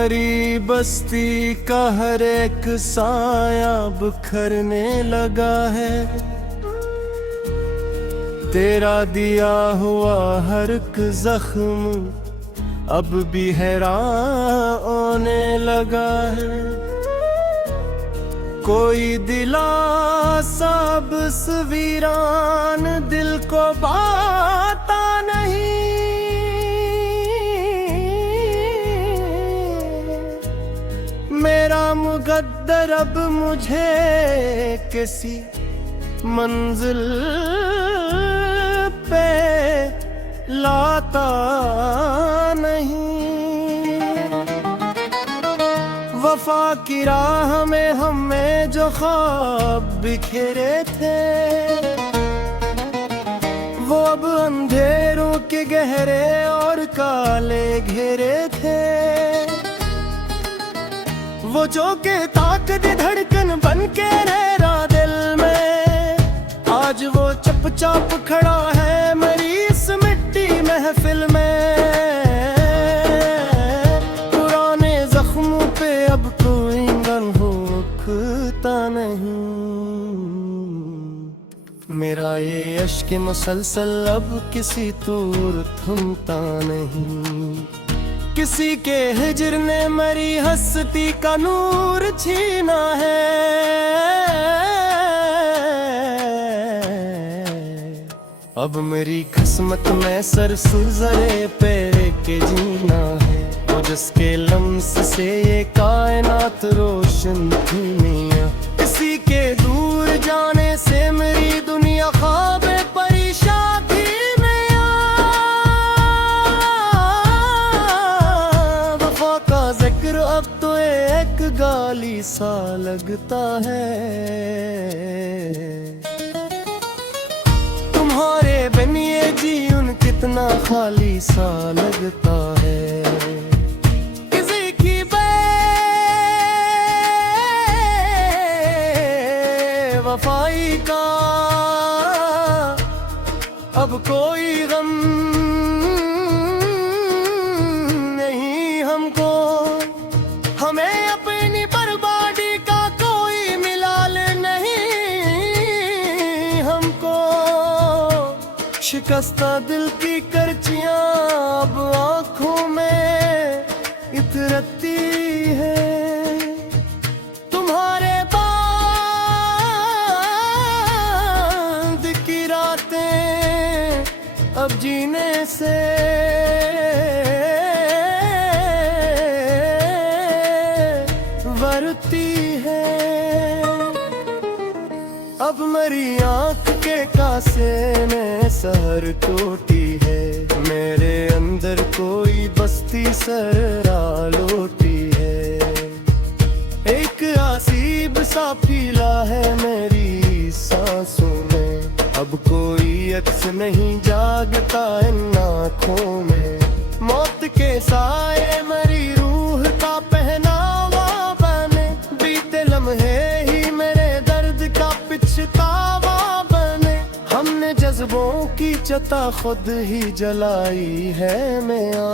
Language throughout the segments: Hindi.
मरी बस्ती का हर एक साया बिखरने लगा है। तेरा दिया हुआ हर एक जख्म अब भी हैरान होने लगा है। कोई दिलासा अब इस वीरान दिल को बाता नहीं। मेरा मुकद्दर अब मुझे किसी मंजिल पे लाता नहीं। वफा की राह में हमें जो ख्वाब बिखेरे थे, वो अब अंधेरों के गहरे और काले घेरे थे। वो जो के ताकत धड़कन बन के रह रहा दिल में, आज वो चुपचाप खड़ा है मेरी इस मिट्टी महफिल में। पुराने जख्मों पे अब कोई गम उठता नहीं। मेरा ये अश्क मुसलसल अब किसी तूर थमता नहीं। किसी के हिजर ने मेरी हस्ती का नूर छीना है। अब मेरी किस्मत में सरसुजरे पे के जीना है। वो जिसके लम्स से ये कायनात रोशन थी मियां, किसी के दूर जाने से मेरी दुनिया ख्वाबे परेशान थी। अब तो एक गाली सा लगता है। तुम्हारे बिन ये जीवन कितना खाली सा लगता है। किसी की बेवफाई का अब कोई गम नहीं हमको। हमें अपनी बर्बादी का कोई मिलाल नहीं हमको। शिकस्ता दिल की करचियां अब आंखों में इतरती है। तुम्हारे बाद की रातें अब जीने से वरती है। अब मेरी आंख के कासे में सहर टूटी है। मेरे अंदर कोई बस्ती सरा लोटी है। एक आसीब सा फीला है मेरी सांसों में। अब कोई अक्स नहीं जागता इन आँखों में। मौत के साए मेरी रूह का पहनावा बने। बीते लम्हे ही मेरे दर्द का पिछतावा बने। हमने जज्बों की चता खुद ही जलाई है मियां।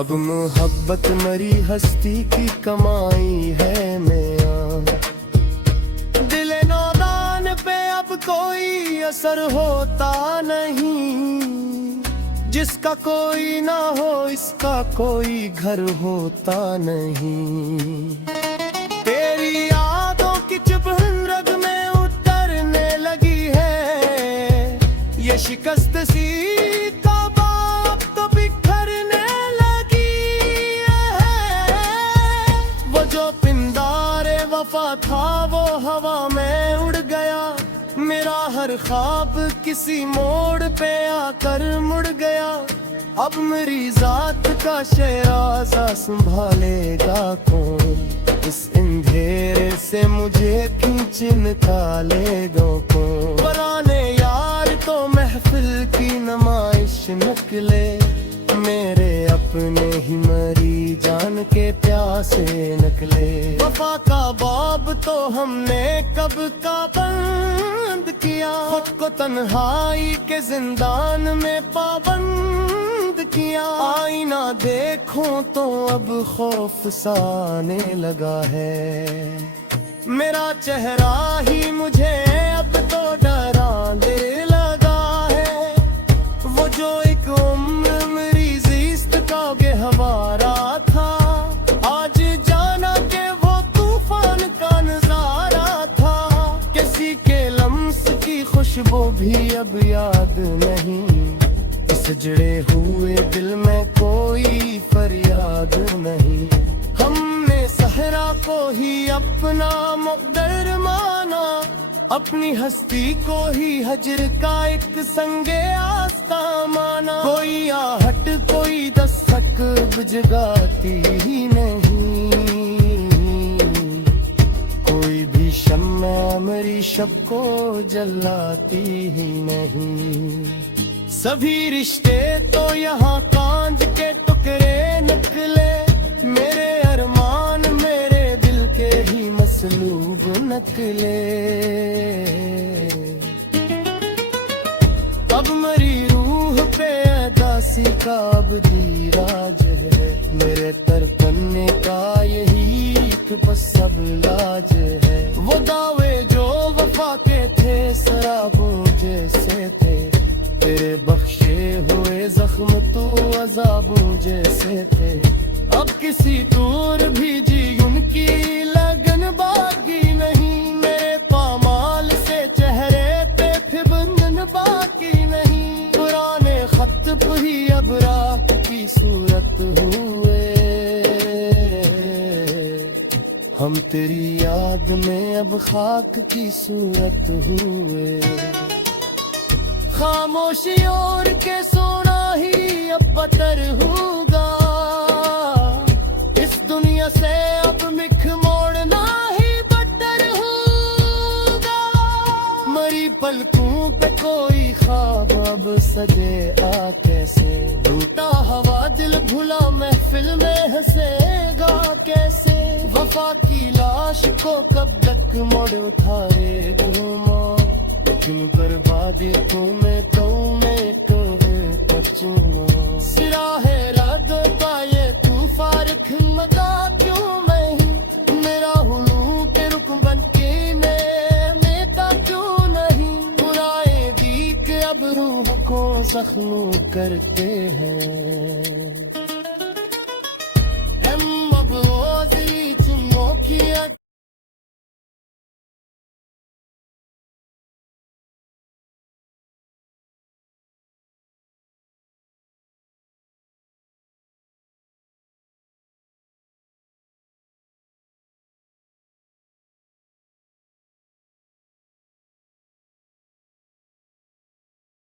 अब मोहब्बत मरी हस्ती की कमाई है मियां। दिल नौदान पे अब कोई असर होता नहीं। जिसका कोई ना हो इसका कोई घर होता नहीं। तेरी यादों की चुभन रग में उतरने लगी है। ये शिकस्त सी बाप तो बिखरने लगी है। वो जो पिंदारे वफा था वो हवा में उड़ गया। मेरा हर ख्वाब किसी मोड़ पे आकर मुड़ गया। अब मेरी जात का शहराजा संभालेगा कौन। इस अंधेरे से मुझे खींच निकालेगा कौन। पुराने यार तो महफिल की नुमाइश निकले। मेरे अपने ही मरी जान बन के प्यासे निकले। वफा का बाब तो हमने कब का बंद किया, खुद को तन्हाई के जिंदान में पाबंद किया। आईना देखूं तो अब खौफ सा आने लगा है, मेरा चेहरा ही मुझे अब तो डराने लगा है। वो जो एक उम्र मेरी जिस्त का गहवारा था, आज जाना के वो तूफान का नजारा था। किसी के लम्स की खुशबू भी अब याद नहीं, इस जड़े हुए दिल में कोई फरियाद नहीं। हमने सहरा को ही अपना मुक़द्दर माना, अपनी हस्ती को ही हजर का एक संगे आस्था माना। कोई आहट कोई दस्तक बुझगाती ही नहीं, कोई भी शम्मा मेरी शब को जलाती ही नहीं। सभी रिश्ते तो यहाँ कांच के टुकड़े निकले, मेरे अरमान मेरे दिल के ही मसलूब नकले। अब मरी रूह पे अदासी का अब राज है, मेरे तरपने का यही एक बस सब लाज है। वो दावे जो वफा के थे शराबों जैसे थे, तेरे बख्शे हुए जख्म तो अज़ाबों जैसे थे। अब किसी दूर भी जी उनकी लगन बाकी नहीं, मेरे पामाल से चेहरे पे फिर बंधन बाकी नहीं। पुराने खत ही अब रात की सूरत हुए, हम तेरी याद में अब खाक की सूरत हुए। खामोशी और के सोना ही अब बतर होगा, इस दुनिया से अब मिख मोड़ना ही बदतर होगा। मरी पलकों पे कोई ख्वाब अब सजे आ कैसे, टूटा हवा दिल भुला महफिल में हंसेगा कैसे। वफा की लाश को कब तक मोड़ उठाए घूमा, क्यों बर्बादी तुम्हें तो मैं तो पचूमा। सिरा है रात का ये तूफान खिमता क्यों नहीं, मेरा हुलू के रुक बन के में का क्यों नहीं। बुराए दी के अब रूह को जख्म करते हैं।